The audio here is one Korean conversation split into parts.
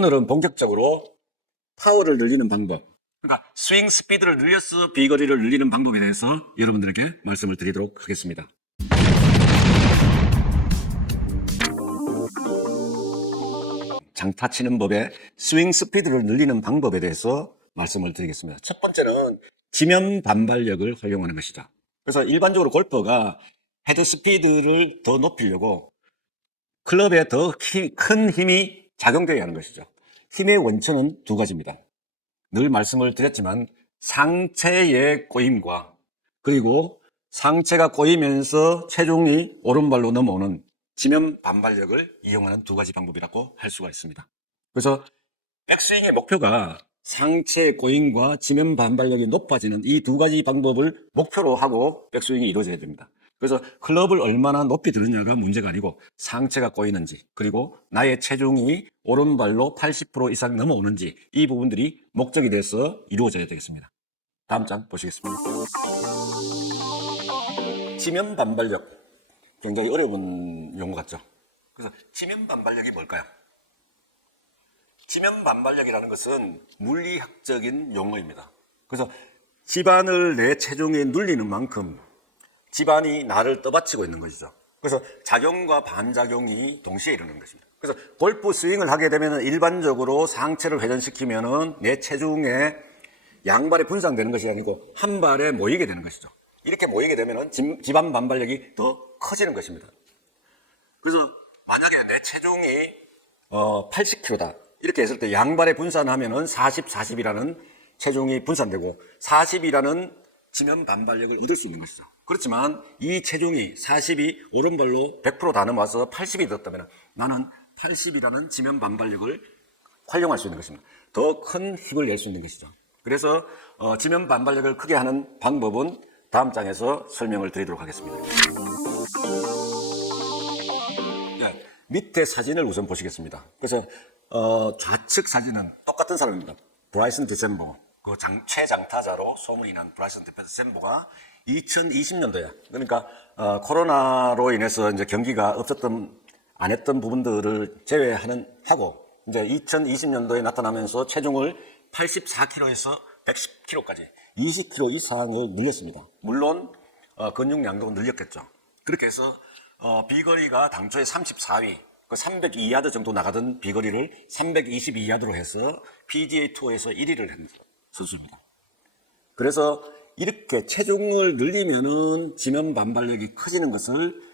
오늘은 본격적으로 파워를 늘리는 방법, 그러니까 스윙 스피드를 늘려서 비거리를 늘리는 방법에 대해서 여러분들에게 말씀을 드리도록 하겠습니다. 장타 치는 법의 스윙 스피드를 늘리는 방법에 대해서 말씀을 드리겠습니다. 첫 번째는 지면 반발력을 활용하는 것이죠. 그래서 일반적으로 골퍼가 헤드 스피드를 더 높이려고 클럽에 더 큰 힘이 작용되어야 하는 것이죠. 힘의 원천은 두 가지입니다. 늘 말씀을 드렸지만 상체의 꼬임과 그리고 상체가 꼬이면서 체중이 오른발로 넘어오는 지면 반발력을 이용하는 두 가지 방법이라고 할 수가 있습니다. 그래서 백스윙의 목표가 상체의 꼬임과 지면 반발력이 높아지는 이 두 가지 방법을 목표로 하고 백스윙이 이루어져야 됩니다. 그래서 클럽을 얼마나 높이 드느냐가 문제가 아니고 상체가 꼬이는지 그리고 나의 체중이 오른발로 80% 이상 넘어오는지 이 부분들이 목적이 돼서 이루어져야 되겠습니다. 다음 장 보시겠습니다. 지면 반발력, 굉장히 어려운 용어 같죠? 그래서 지면 반발력이 뭘까요? 지면 반발력이라는 것은 물리학적인 용어입니다. 그래서 지반을 내 체중에 눌리는 만큼 지반이 나를 떠받치고 있는 것이죠. 그래서 작용과 반작용이 동시에 일어나는 것입니다. 그래서 골프 스윙을 하게 되면 일반적으로 상체를 회전시키면 내 체중에 양발에 분산되는 것이 아니고 한 발에 모이게 되는 것이죠. 이렇게 모이게 되면 지반 반발력이 더 커지는 것입니다. 그래서 만약에 내 체중이 80kg다 이렇게 했을 때 양발에 분산하면 40, 40이라는 체중이 분산되고 40이라는 지면 반발력을 얻을 수 있는 것이죠. 그렇지만 이 체중이 40이 오른발로 100% 다 넘어와서 80이 되었다면 나는 80이라는 지면 반발력을 활용할 수 있는 것입니다. 더 큰 힘을 낼 수 있는 것이죠. 그래서 지면 반발력을 크게 하는 방법은 다음 장에서 설명을 드리도록 하겠습니다. 네, 밑에 사진을 우선 보시겠습니다. 그래서 좌측 사진은 똑같은 사람입니다. 브라이슨 디셈보, 그 최장타자로 소문이 난 브라이슨 디셈보가 2020년도에 그러니까 코로나로 인해서 이제 경기가 안 했던 부분들을 하고 이제 2020년도에 나타나면서 체중을 84kg에서 110kg까지 20kg 이상을 늘렸습니다. 물론 근육량도 늘렸겠죠. 그렇게 해서 비거리가 당초에 34위, 302야드 정도 나가던 비거리를 322야드로 해서 PGA 투어에서 1위를 한 선수입니다. 그래서 이렇게 체중을 늘리면은 지면 반발력이 커지는 것을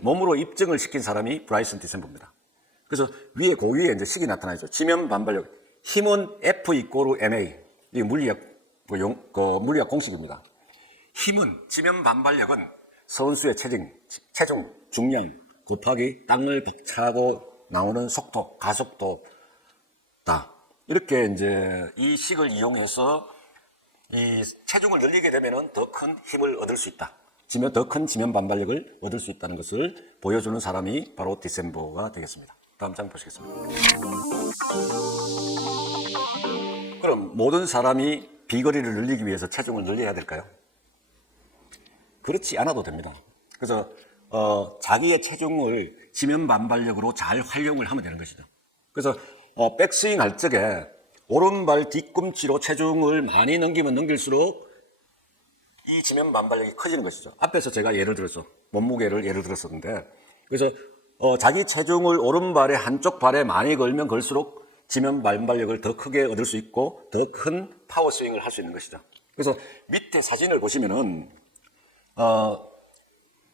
몸으로 입증을 시킨 사람이 브라이슨 디셈보입니다. 그래서 위에 고위에 이제 식이 나타나죠. 지면 반발력, 힘은 F 이꼬르 MA, 이 물리학 공식입니다. 힘은 지면 반발력은 선수의 체중, 중량 곱하기 땅을 박차고 나오는 속도, 가속도다. 이렇게 이제 이 식을 이용해서 이 체중을 늘리게 되면 더 큰 힘을 얻을 수 있다. 더 큰 지면 반발력을 얻을 수 있다는 것을 보여주는 사람이 바로 디셈보가 되겠습니다. 다음 장 보시겠습니다. 그럼 모든 사람이 비거리를 늘리기 위해서 체중을 늘려야 될까요? 그렇지 않아도 됩니다. 그래서 자기의 체중을 지면 반발력으로 잘 활용을 하면 되는 것이죠. 그래서 백스윙 할 적에 오른발 뒤꿈치로 체중을 많이 넘기면 넘길수록 이 지면 반발력이 커지는 것이죠. 앞에서 제가 몸무게를 예를 들었었는데, 그래서 자기 체중을 오른발의 한쪽 발에 많이 걸면 걸수록 지면 반발력을 더 크게 얻을 수 있고 더 큰 파워 스윙을 할 수 있는 것이죠. 그래서 밑에 사진을 보시면은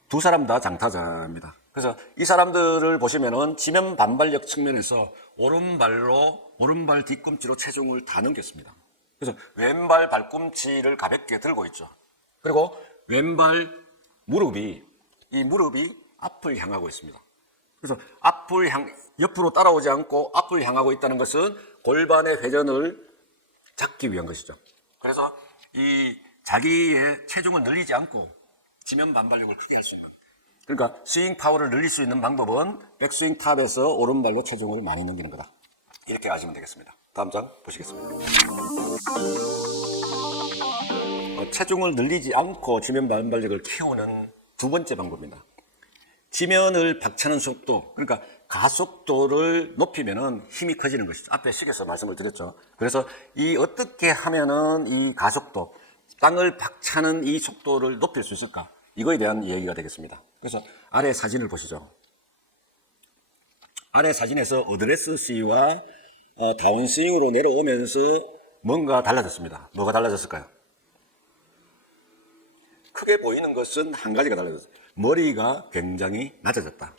두 사람 다 장타자입니다. 그래서 이 사람들을 보시면은 지면 반발력 측면에서 오른발 뒤꿈치로 체중을 다 넘겼습니다. 그래서 왼발 발꿈치를 가볍게 들고 있죠. 그리고 왼발 무릎이 앞을 향하고 있습니다. 그래서 옆으로 따라오지 않고 앞을 향하고 있다는 것은 골반의 회전을 잡기 위한 것이죠. 그래서 이 자기의 체중을 늘리지 않고 지면 반발력을 크게 할 수 있는. 그러니까 스윙 파워를 늘릴 수 있는 방법은 백스윙 탑에서 오른발로 체중을 많이 넘기는 거다. 이렇게 아시면 되겠습니다. 다음 장 보시겠습니다. 체중을 늘리지 않고 지면 반발력을 키우는 두 번째 방법입니다. 지면을 박차는 속도, 그러니까 가속도를 높이면은 힘이 커지는 것이죠. 앞에 식에서 말씀을 드렸죠. 그래서 이 어떻게 하면은 이 가속도, 땅을 박차는 이 속도를 높일 수 있을까? 이거에 대한 얘기가 되겠습니다. 그래서 아래 사진을 보시죠. 아래 사진에서 어드레스 C와 다운스윙으로 내려오면서 뭔가 달라졌습니다. 뭐가 달라졌을까요? 크게 보이는 것은 한 가지가 달라졌어요. 머리가 굉장히 낮아졌다.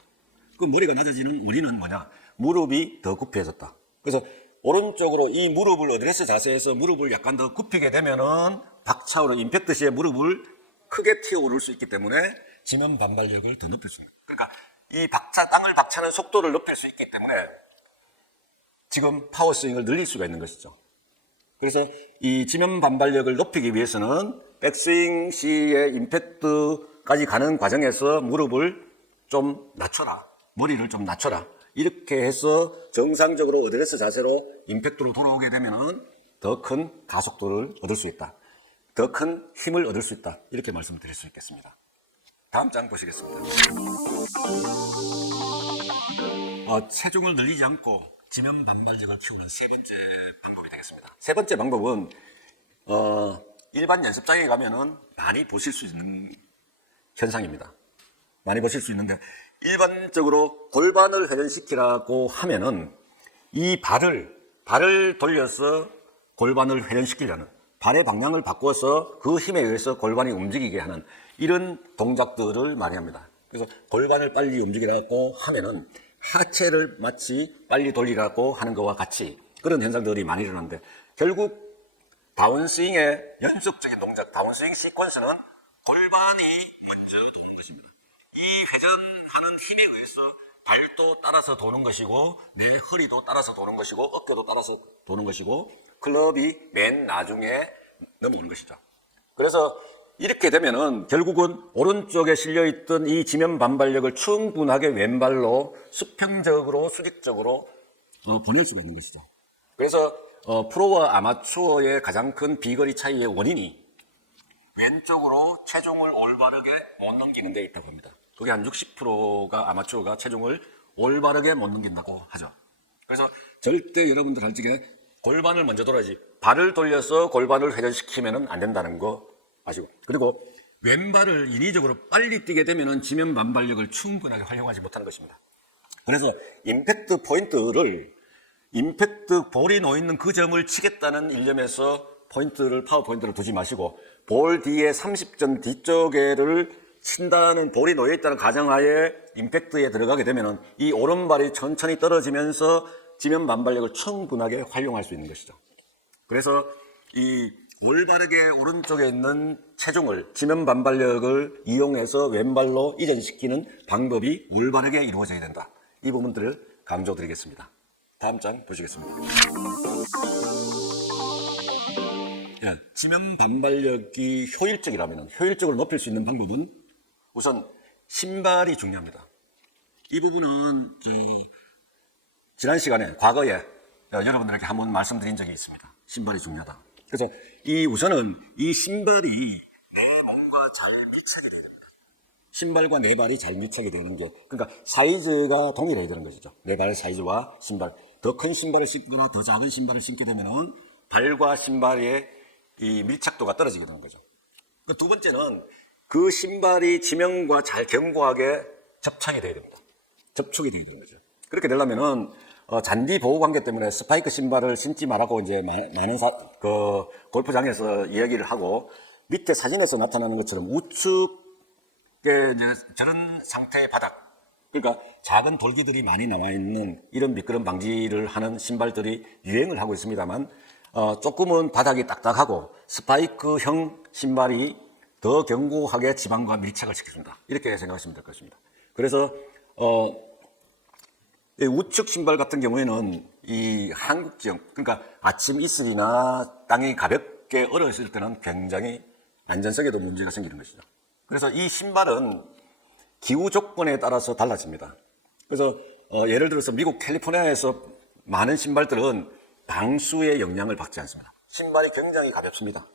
그 머리가 낮아지는 우리는 뭐냐? 무릎이 더 굽혀졌다. 그래서 오른쪽으로 이 무릎을 어드레스 자세에서 무릎을 약간 더 굽히게 되면은 박차오르 임팩트 시에 무릎을 크게 튀어오를 수 있기 때문에 지면 반발력을 더 높일 수 있는. 그러니까 이 땅을 박차는 속도를 높일 수 있기 때문에 지금 파워 스윙을 늘릴 수가 있는 것이죠. 그래서 이 지면 반발력을 높이기 위해서는 백스윙 시의 임팩트까지 가는 과정에서 무릎을 좀 낮춰라. 머리를 좀 낮춰라. 이렇게 해서 정상적으로 어드레스 자세로 임팩트로 돌아오게 되면 더 큰 가속도를 얻을 수 있다. 더 큰 힘을 얻을 수 있다. 이렇게 말씀드릴 수 있겠습니다. 다음 장 보시겠습니다. 체중을 늘리지 않고 지면 반발력을 키우는 세 번째 방법이 되겠습니다. 세 번째 방법은 일반 연습장에 가면은 많이 보실 수 있는 현상입니다. 많이 보실 수 있는데 일반적으로 골반을 회전시키라고 하면은 이 발을 돌려서 골반을 회전시키려는 발의 방향을 바꿔서 그 힘에 의해서 골반이 움직이게 하는 이런 동작들을 많이 합니다. 그래서 골반을 빨리 움직이라고 하면은 하체를 마치 빨리 돌리라고 하는 것과 같이 그런 현상들이 많이 일어나는데 결국 다운스윙의 연속적인 동작, 다운스윙 시퀀스는 골반이 먼저 도는 것입니다. 이 회전하는 힘에 의해서 발도 따라서 도는 것이고 내 허리도 따라서 도는 것이고 어깨도 따라서 도는 것이고 클럽이 맨 나중에 넘어오는 것이죠. 그래서 이렇게 되면은 결국은 오른쪽에 실려있던 이 지면 반발력을 충분하게 왼발로 수평적으로 수직적으로 보낼 수가 있는 것이죠. 그래서 프로와 아마추어의 가장 큰 비거리 차이의 원인이 왼쪽으로 체중을 올바르게 못 넘기는 데 있다고 합니다. 그게 한 60%가 아마추어가 체중을 올바르게 못 넘긴다고 하죠. 그래서 절대 여러분들 할 적에 골반을 먼저 돌아야지 발을 돌려서 골반을 회전시키면 안 된다는 거 아시고, 그리고 왼발을 인위적으로 빨리 뛰게 되면 지면 반발력을 충분하게 활용하지 못하는 것입니다. 그래서 임팩트 볼이 놓여있는 그 점을 치겠다는 일념에서 파워 포인트를 두지 마시고 볼 뒤에 30점 뒤쪽에를 친다는 볼이 놓여있다는 가정하에 임팩트에 들어가게 되면 이 오른발이 천천히 떨어지면서 지면 반발력을 충분하게 활용할 수 있는 것이죠. 그래서 이 올바르게 오른쪽에 있는 체중을 지면 반발력을 이용해서 왼발로 이전시키는 방법이 올바르게 이루어져야 된다. 이 부분들을 강조드리겠습니다. 다음 장 보시겠습니다. 지면 반발력이 효율적이라면 효율적으로 높일 수 있는 방법은 우선 신발이 중요합니다. 이 부분은 지난 시간에 과거에 여러분들에게 한번 말씀드린 적이 있습니다. 신발이 중요하다. 그래서 우선은 이 신발이 내 몸과 잘 밀착이 되는 거예요. 신발과 내 발이 잘 밀착이 되는 게, 그러니까 사이즈가 동일해야 되는 것이죠. 내 발 사이즈와 신발. 더 큰 신발을 신거나 더 작은 신발을 신게 되면은 발과 신발의 이 밀착도가 떨어지게 되는 거죠. 두 번째는 그 신발이 지면과 잘 견고하게 접착이 돼야 됩니다. 접촉이 돼야 되는 거죠. 그렇게 되려면은 잔디 보호 관계 때문에 스파이크 신발을 신지 말라고 이제 많은 골프장에서 이야기를 하고, 밑에 사진에서 나타나는 것처럼 우측에 이제 저런 상태의 바닥, 그러니까 작은 돌기들이 많이 나와 있는 이런 미끄럼 방지를 하는 신발들이 유행을 하고 있습니다만, 조금은 바닥이 딱딱하고 스파이크형 신발이 더 견고하게 지방과 밀착을 시켜준다. 이렇게 생각하시면 될 것입니다. 그래서 우측 신발 같은 경우에는 이 한국 지역, 그러니까 아침 이슬이나 땅이 가볍게 얼어있을 때는 굉장히 안전성에도 문제가 생기는 것이죠. 그래서 이 신발은 기후 조건에 따라서 달라집니다. 그래서 예를 들어서 미국 캘리포니아에서 많은 신발들은 방수의 영향을 받지 않습니다. 신발이 굉장히 가볍습니다.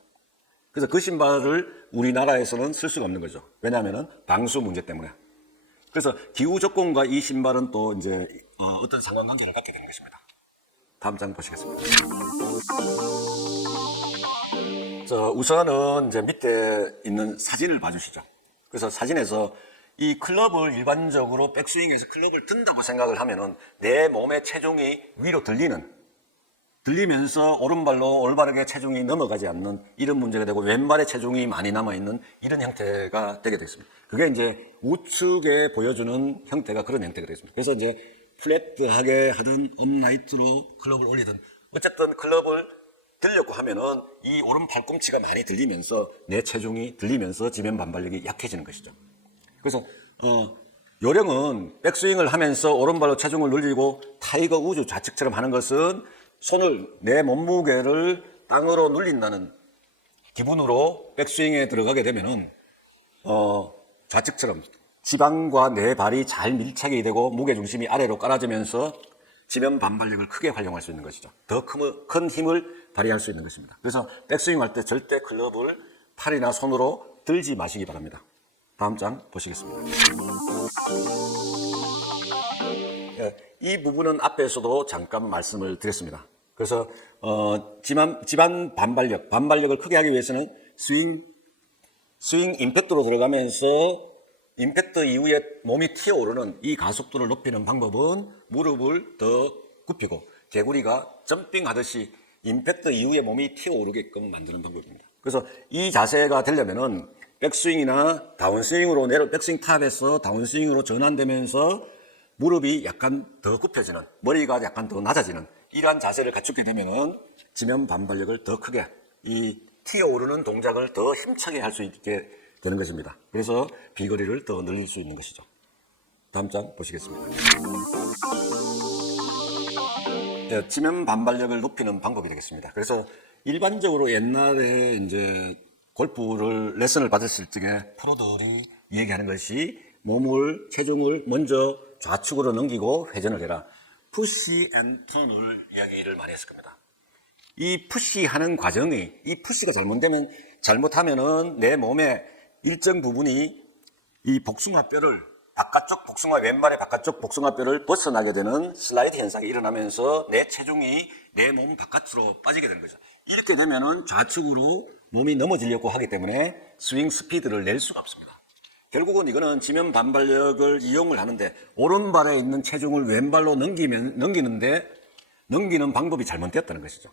그래서 그 신발을 우리나라에서는 쓸 수가 없는 거죠. 왜냐하면 방수 문제 때문에. 그래서 기후 조건과 이 신발은 또 이제 어떤 상관관계를 갖게 되는 것입니다. 다음 장 보시겠습니다. 우선은 이제 밑에 있는 사진을 봐주시죠. 그래서 사진에서 이 클럽을 일반적으로 백스윙에서 클럽을 든다고 생각을 하면은 내 몸의 체중이 위로 들리면서 오른발로 올바르게 체중이 넘어가지 않는 이런 문제가 되고 왼발에 체중이 많이 남아있는 이런 형태가 되게 되겠습니다. 그게 이제 우측에 보여주는 형태가 그런 형태가 되겠습니다. 그래서 이제 플랫하게 하든 업라이트로 클럽을 올리든 어쨌든 클럽을 들려고 하면은 이 오른 팔꿈치가 많이 들리면서 내 체중이 들리면서 지면 반발력이 약해지는 것이죠. 그래서 요령은 백스윙을 하면서 오른발로 체중을 늘리고 타이거 우즈 좌측처럼 하는 것은 손을 내 몸무게를 땅으로 눌린다는 기분으로 백스윙에 들어가게 되면은 좌측처럼 지방과 내 발이 잘 밀착이 되고 무게중심이 아래로 깔아지면서 지면 반발력을 크게 활용할 수 있는 것이죠. 더 큰 힘을 발휘할 수 있는 것입니다. 그래서 백스윙 할 때 절대 클럽을 팔이나 손으로 들지 마시기 바랍니다. 다음 장 보시겠습니다. 이 부분은 앞에서도 잠깐 말씀을 드렸습니다. 그래서 지방 반발력을 크게 하기 위해서는 스윙 임팩트로 들어가면서 임팩트 이후에 몸이 튀어오르는 이 가속도를 높이는 방법은 무릎을 더 굽히고 개구리가 점핑하듯이 임팩트 이후에 몸이 튀어오르게끔 만드는 방법입니다. 그래서 이 자세가 되려면은 백스윙이나 다운스윙으로 백스윙 탑에서 다운스윙으로 전환되면서 무릎이 약간 더 굽혀지는, 머리가 약간 더 낮아지는 이러한 자세를 갖추게 되면은 지면 반발력을 더 크게 이 튀어오르는 동작을 더 힘차게 할 수 있게 되는 것입니다. 그래서 비거리를 더 늘릴 수 있는 것이죠. 다음 장 보시겠습니다. 지면 반발력을 높이는 방법이 되겠습니다. 그래서 일반적으로 옛날에 이제 골프를 레슨을 받았을 적에 프로들이 얘기하는 것이 체중을 먼저 좌측으로 넘기고 회전을 해라. 푸시 앤 턴을 이야기를 많이 했을 겁니다. 이 푸시하는 과정이, 이 푸시가 잘못하면은 내 몸의 일정 부분이 이 복숭아뼈를 왼발의 바깥쪽 복숭아뼈를 벗어나게 되는 슬라이드 현상이 일어나면서 내 체중이 내 몸 바깥으로 빠지게 되는 거죠. 이렇게 되면은 좌측으로 몸이 넘어지려고 하기 때문에 스윙 스피드를 낼 수가 없습니다. 결국은 이거는 지면 반발력을 이용을 하는데 오른발에 있는 체중을 왼발로 넘기는 방법이 잘못되었다는 것이죠.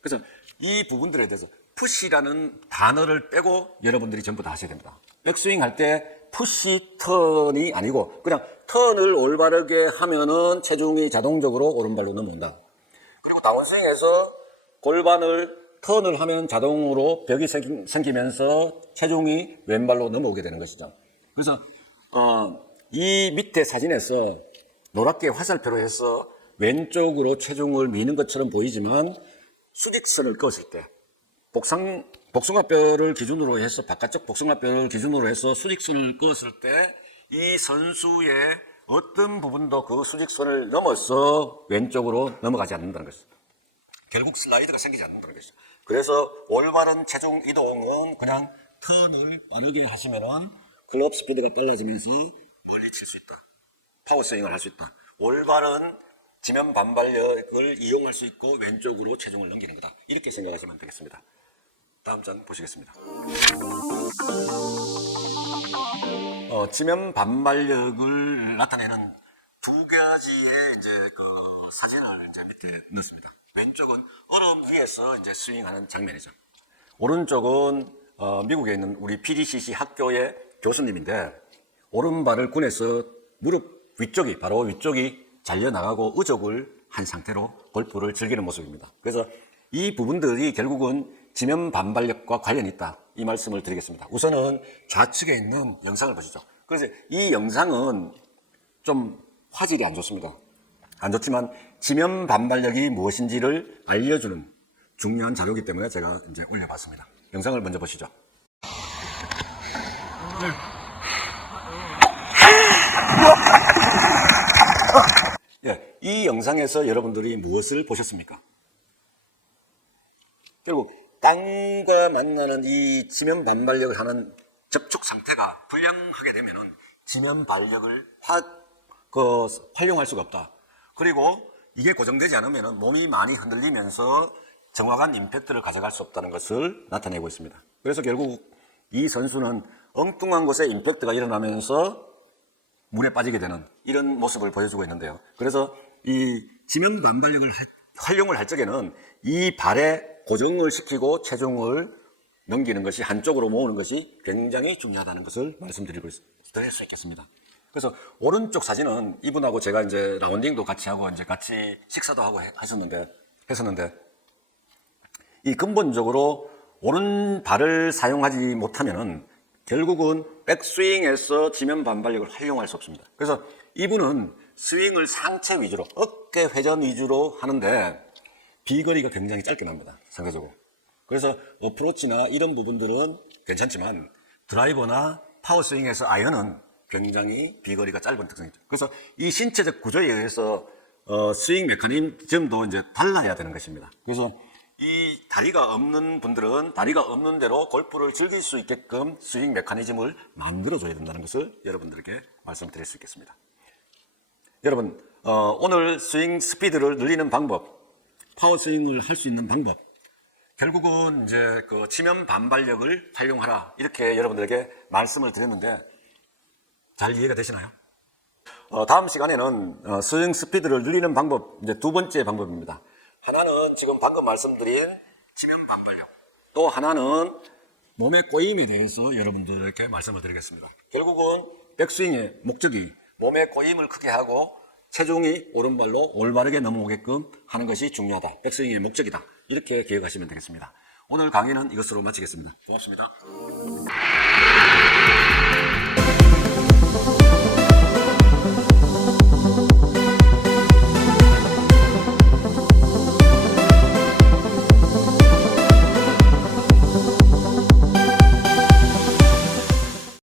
그래서 이 부분들에 대해서 푸시라는 단어를 빼고 여러분들이 전부 다 하셔야 됩니다. 백스윙 할 때 푸시 턴이 아니고 그냥 턴을 올바르게 하면은 체중이 자동적으로 오른발로 넘어온다. 그리고 다운스윙에서 골반을 턴을 하면 자동으로 벽이 생기면서 체중이 왼발로 넘어오게 되는 것이죠. 그래서 이 밑에 사진에서 노랗게 화살표로 해서 왼쪽으로 체중을 미는 것처럼 보이지만 수직선을 그었을 때 복숭아뼈를 기준으로 해서 바깥쪽 복숭아뼈를 기준으로 해서 수직선을 그었을 때 이 선수의 어떤 부분도 그 수직선을 넘어서 왼쪽으로 넘어가지 않는다는 것입니다. 결국 슬라이드가 생기지 않는다는 것이죠. 그래서 올바른 체중 이동은 그냥 턴을 빠르게 하시면은 클럽 스피드가 빨라지면서 멀리 칠 수 있다. 파워 스윙을 할 수 있다. 올바른 지면 반발력을 이용할 수 있고 왼쪽으로 체중을 넘기는 거다. 이렇게 생각하시면 되겠습니다. 다음 장 보시겠습니다. 지면 반발력을 나타내는 두 가지의 이제 사진을 이제 밑에 넣습니다. 왼쪽은 얼음 위에서 이제 스윙하는 장면이죠. 오른쪽은 미국에 있는 우리 PGCC 학교의 교수님인데 오른발을 군에서 무릎 위쪽이 바로 위쪽이 잘려나가고 의족을 한 상태로 골프를 즐기는 모습입니다. 그래서 이 부분들이 결국은 지면 반발력과 관련이 있다. 이 말씀을 드리겠습니다. 우선은 좌측에 있는 영상을 보시죠. 그래서 이 영상은 좀 화질이 안 좋습니다. 안 좋지만 지면 반발력이 무엇인지를 알려주는 중요한 자료이기 때문에 제가 이제 올려봤습니다. 영상을 먼저 보시죠. 이 영상에서 여러분들이 무엇을 보셨습니까? 결국 땅과 만나는 이 지면 반발력을 하는 접촉 상태가 불량하게 되면은 지면 반력을 활용할 수가 없다. 그리고 이게 고정되지 않으면 몸이 많이 흔들리면서 정확한 임팩트를 가져갈 수 없다는 것을 나타내고 있습니다. 그래서 결국 이 선수는 엉뚱한 곳에 임팩트가 일어나면서 물에 빠지게 되는 이런 모습을 보여주고 있는데요. 그래서 이 지면 반발력을 활용을 할 적에는 이 발에 고정을 시키고 체중을 넘기는 것이 한쪽으로 모으는 것이 굉장히 중요하다는 것을 말씀드릴 수 있겠습니다. 그래서 오른쪽 사진은 이분하고 제가 이제 라운딩도 같이 하고 이제 같이 식사도 하고 했었는데 이 근본적으로 오른발을 사용하지 못하면은 결국은 백스윙에서 지면 반발력을 활용할 수 없습니다. 그래서 이분은 스윙을 상체 위주로, 어깨 회전 위주로 하는데 비거리가 굉장히 짧게 납니다. 상대적으로. 그래서 어프로치나 이런 부분들은 괜찮지만 드라이버나 파워스윙에서 아이언은 굉장히 비거리가 짧은 특성이 있죠. 그래서 이 신체적 구조에 의해서 스윙 메커니즘도 이제 달라야 되는 것입니다. 그래서 이 다리가 없는 분들은 다리가 없는 대로 골프를 즐길 수 있게끔 스윙 메커니즘을 만들어줘야 된다는 것을 여러분들에게 말씀드릴 수 있겠습니다. 여러분, 오늘 스윙 스피드를 늘리는 방법, 파워 스윙을 할 수 있는 방법, 결국은 이제 그 지면 반발력을 활용하라 이렇게 여러분들에게 말씀을 드렸는데 잘 이해가 되시나요? 다음 시간에는 스윙 스피드를 늘리는 방법, 이제 두 번째 방법입니다. 하나는 지금 방금 말씀드린 지면 반발력, 또 하나는 몸의 꼬임에 대해서 여러분들에게 말씀을 드리겠습니다. 결국은 백스윙의 목적이 몸의 꼬임을 크게 하고 체중이 오른발로 올바르게 넘어오게끔 하는 것이 중요하다. 백스윙의 목적이다. 이렇게 기억하시면 되겠습니다. 오늘 강의는 이것으로 마치겠습니다. 고맙습니다.